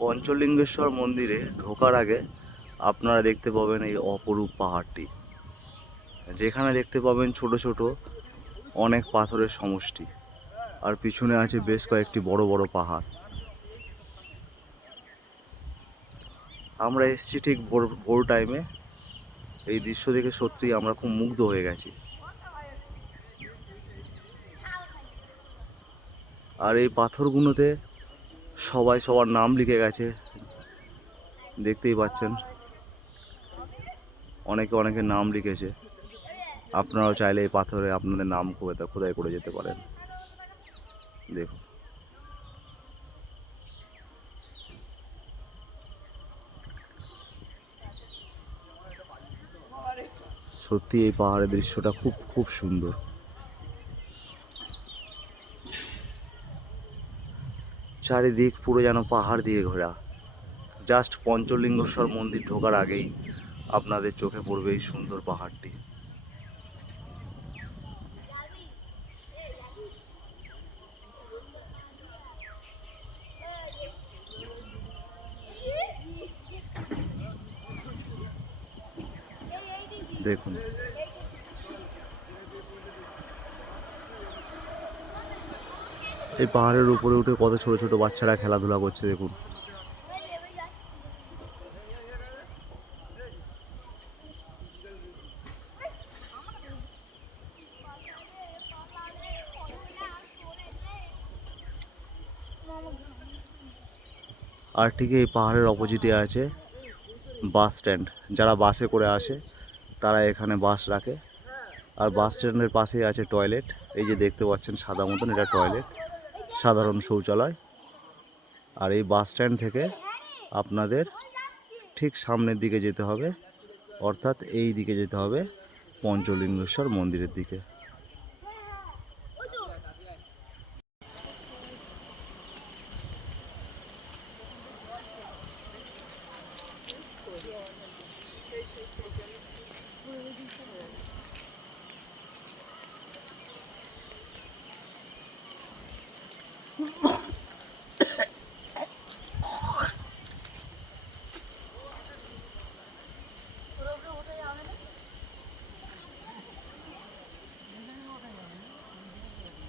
পঞ্চলিঙ্গেশ্বর মন্দিরে ঢোকার আগে আপনারা দেখতে পাবেন এই অপরূপ পাহাড়টি, যেখানে দেখতে পাবেন ছোট ছোট অনেক পাথরের সমষ্টি, আর পিছনে আছে বেশ কয়েকটি বড় বড় পাহাড়। আমরা এসেছি ঠিক ভোর টাইমে। এই দৃশ্য দেখে সত্যিই আমরা খুব মুগ্ধ হয়ে গেছি। আর এই পাথরগুলোতে সবাই সবার নাম লিখে গেছে, দেখতেই পাচ্ছেন। অনেকে অনেকের নাম লিখেছে। আপনারাও চাইলে এই পাথরে আপনাদের নাম খোদাই করে যেতে পারেন। দেখুন, সত্যি এই পাহাড়ের দৃশ্যটা খুব খুব সুন্দর। চারিদিক পুরো যেন পাহাড় দিয়ে ঘেরা। জাস্ট পঞ্চলিঙ্গেশ্বর মন্দির ঢোকার আগেই আপনাদের চোখে পড়বে এই সুন্দর পাহাড়টি। দেখুন, এই পাহাড়ের উপরে উঠে কত ছোট ছোট বাচ্চারা খেলাধুলা করছে। দেখুন, আর ঠিক এই পাহাড়ের অপোজিটে আছে বাস স্ট্যান্ড। যারা বাসে করে আসে তারা এখানে বাস রাখে। আর বাস স্ট্যান্ডের পাশেই আছে টয়লেট। এই যে দেখতে পাচ্ছেন সাদা মতন, এটা টয়লেট, সাধারণ শৌচালয়। আর এই বাস স্ট্যান্ড থেকে আপনাদের ঠিক সামনের দিকে যেতে হবে, অর্থাৎ এই দিকে যেতে হবে পঞ্চলিঙ্গেশ্বর মন্দিরের দিকে।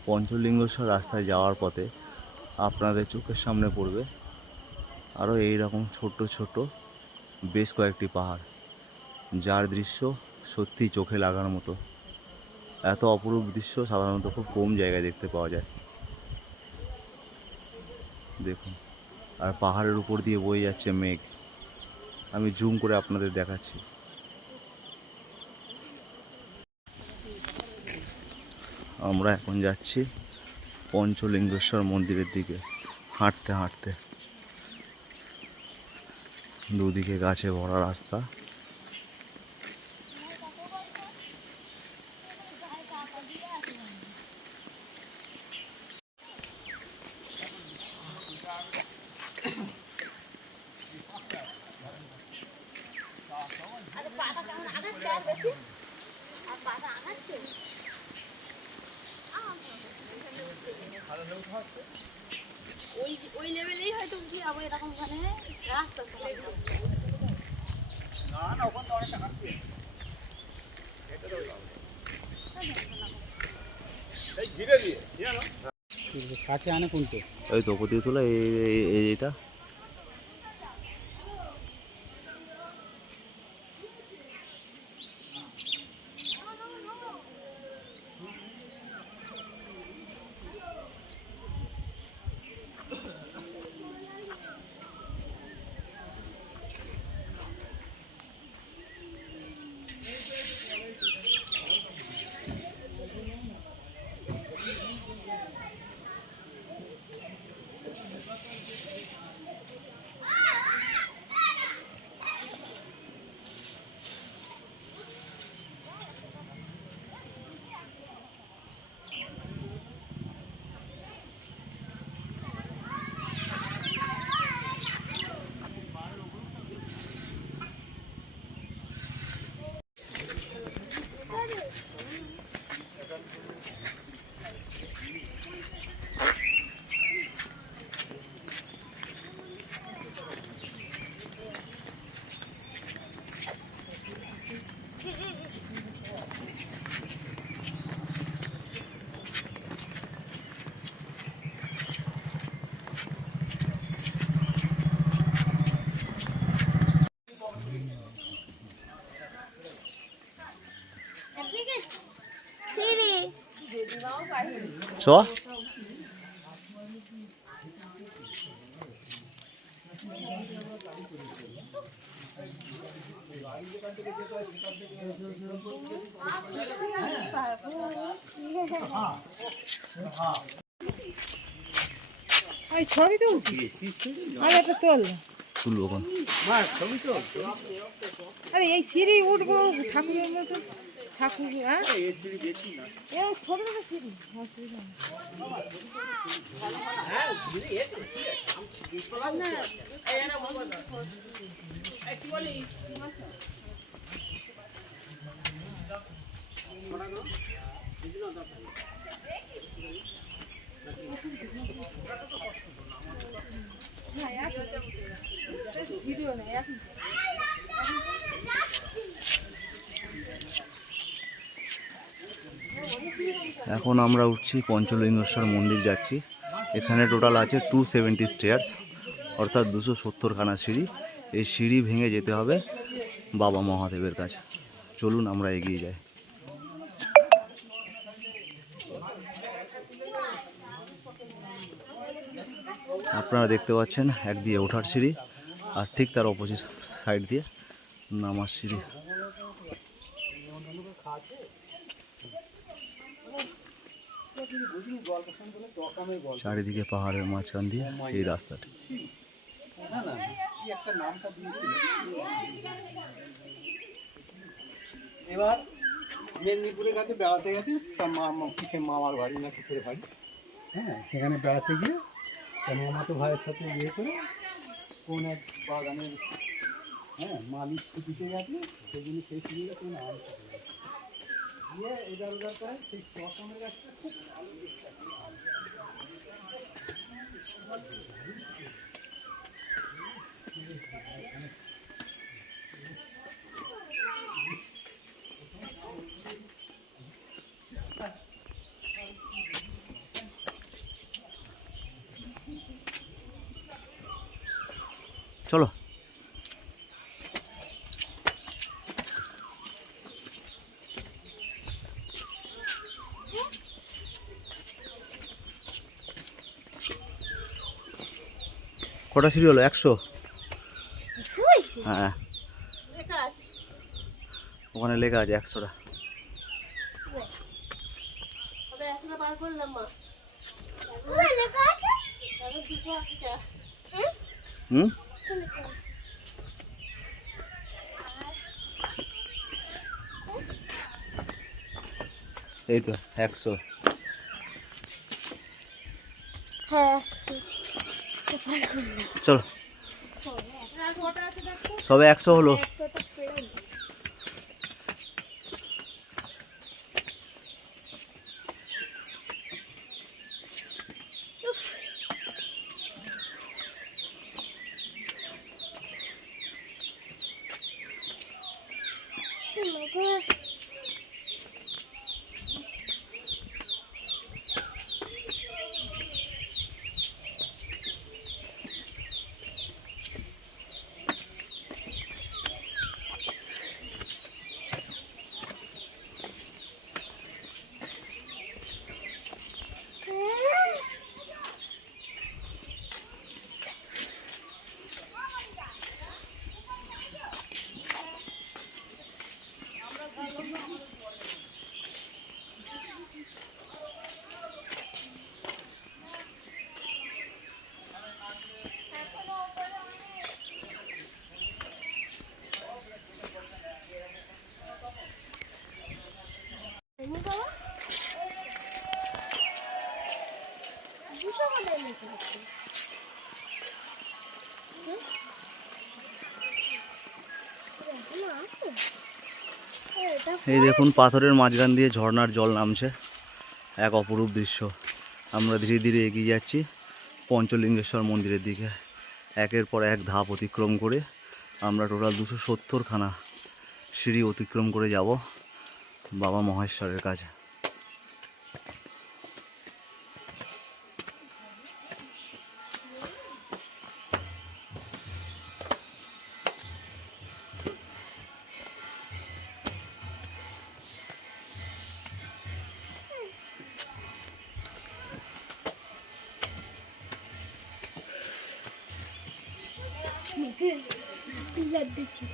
পঞ্চলিঙ্গেশ্বর রাস্তায় যাওয়ার পথে আপনাদের চোখের সামনে পড়বে আরও এই রকম ছোট ছোট বেশ কয়েকটি পাহাড়, যার দৃশ্য সত্যি চোখে লাগার মতো। এত অপরূপ দৃশ্য সাধারণত খুব কম জায়গায় দেখতে পাওয়া যায়। দেখুন, আর পাহাড়ের উপর দিয়ে বয়ে যাচ্ছে মেঘ। আমি জুম করে আপনাদের দেখাচ্ছি। আমরা এখন যাচ্ছি পঞ্চলিঙ্গেশ্বর মন্দিরের দিকে হাঁটতে হাঁটতে। দুদিকে গাছে ভরা রাস্তা। ওই লেভেলেই হয়তো আমি এরকম মানে রাস্তা না ওখান তো অনেকটা হাঁটছে। এই ঘিরে দিয়ে কাছে আনে কোনটা? এই তো দিয়ে তোলা এইটা। চ ছবি তুলছি আরে এটা তোল তুলবো কোন আরে এই সিঁড়ি উঠবো ঠাকুরের মতো ঠাকুর হ্যাঁ এই ছোট ছোট সিঁড়ি অসুবিধা ভিডিও নেই এখন এখন আমরা উঠছি পঞ্চলিঙ্গেশ্বর মন্দির যাচ্ছি। এখানে টোটাল আছে 270 স্টেয়ার্স, অর্থাৎ 270খানা সিঁড়ি। এই সিঁড়ি ভেঙে যেতে হবে বাবা মহাদেবের কাছে। চলুন আমরা এগিয়ে যাই। আপনারা দেখতে পাচ্ছেন এক দিয়ে ওঠার সিঁড়ি আর ঠিক তার অপোজিট সাইড দিয়ে নামার সিঁড়ি। চারিদিকে পাহাড়ের মাঝখান দিয়ে এই রাস্তাটি। এবার মেদিনীপুরের কাছে বেড়াতে গেছে তার কিসের মামার বাড়ি না কিসের বাড়ি, হ্যাঁ সেখানে বেড়াতে গিয়ে তার মামাতো ভাইয়ের সাথে বিয়ে করে কোন এক বাগানের মালিক ছুটিতে গেছে, সেই জন্য সেই ছুটিতে কোনো আম গিয়ে এবার ওদার করে সেই চকামের গাছটা খুব ভালো দেখতে চলো কটা সিঁড়ি হলো? 100। হ্যাঁ ওখানে লেখা আছে 100টা। হুম এই তো 100। চলো সবে 100 হলো। এই দেখুন পাথরের মাঝখান দিয়ে ঝর্ণার জল নামছে, এক অপরূপ দৃশ্য। আমরা ধীরে ধীরে এগিয়ে যাচ্ছি পঞ্চলিঙ্গেশ্বর মন্দিরের দিকে। একের পর এক ধাপ অতিক্রম করে আমরা টোটাল 270খানা সিঁড়ি অতিক্রম করে যাব বাবা মহেশ্বরের কাছে। পিলার দিচ্ছি।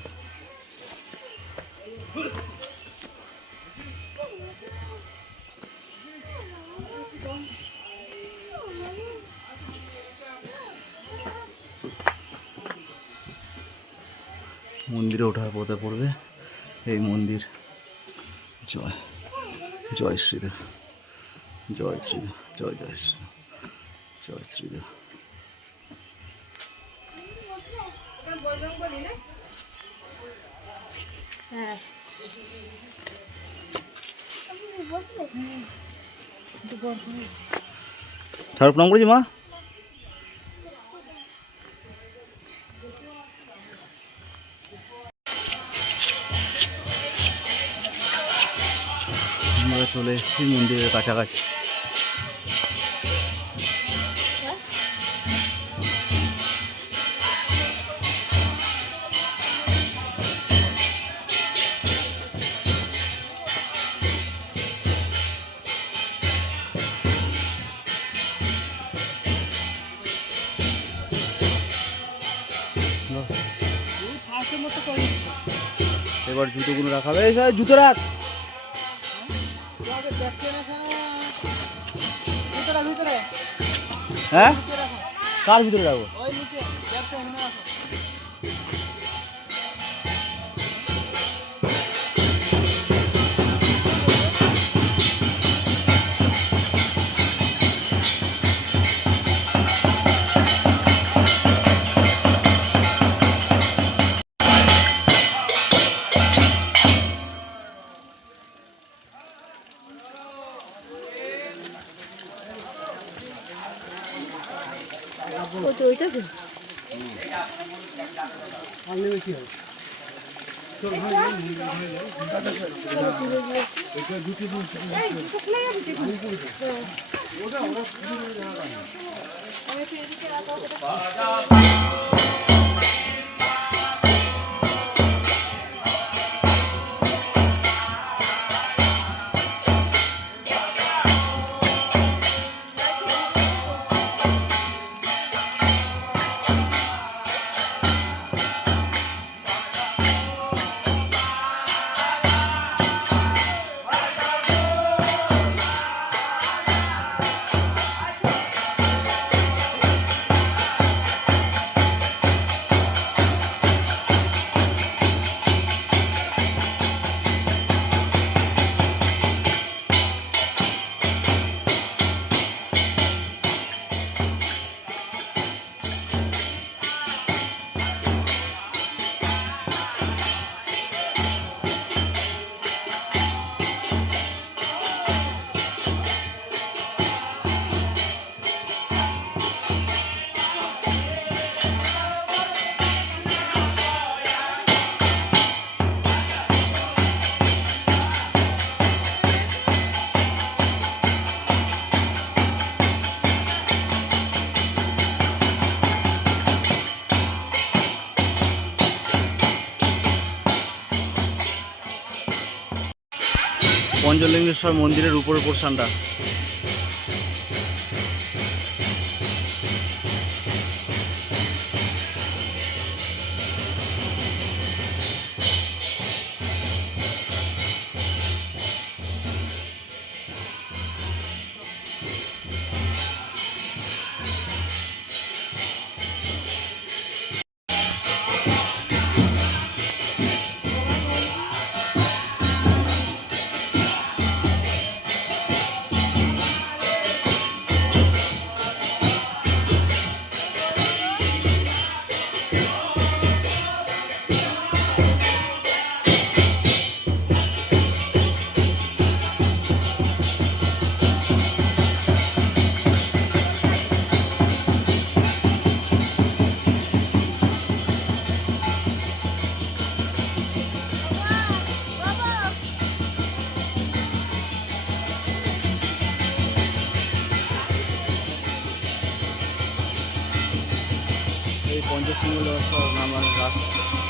মন্দিরে ওঠার পথে পড়বে এই মন্দির। জয় জয় শ্রীদেব, জয় শ্রীদেব, জয় জয় শ্রীদেব, জয় শ্রীদেব। বজরংবলী না? হ্যাঁ ঠাকুর প্রণাম করেছি মা। আমরা চলে এসেছি মন্দিরের কাছাকাছি। ফাঁসের মতো করে এবার জুতোগুলো রাখা হবে। এই সব জুতো রাখ। দেখছে না ভিতরে ভিতরে হ্যাঁ কার ভিতরে রাখবো? ওই নিচে দেখছে এখানে রাখো। ওইটা তো পঞ্চলিঙ্গেশ্বর মন্দিরের উপরের পোর্শনটা। এই পঞ্চশৃঙ্গ নামার রাস্তা।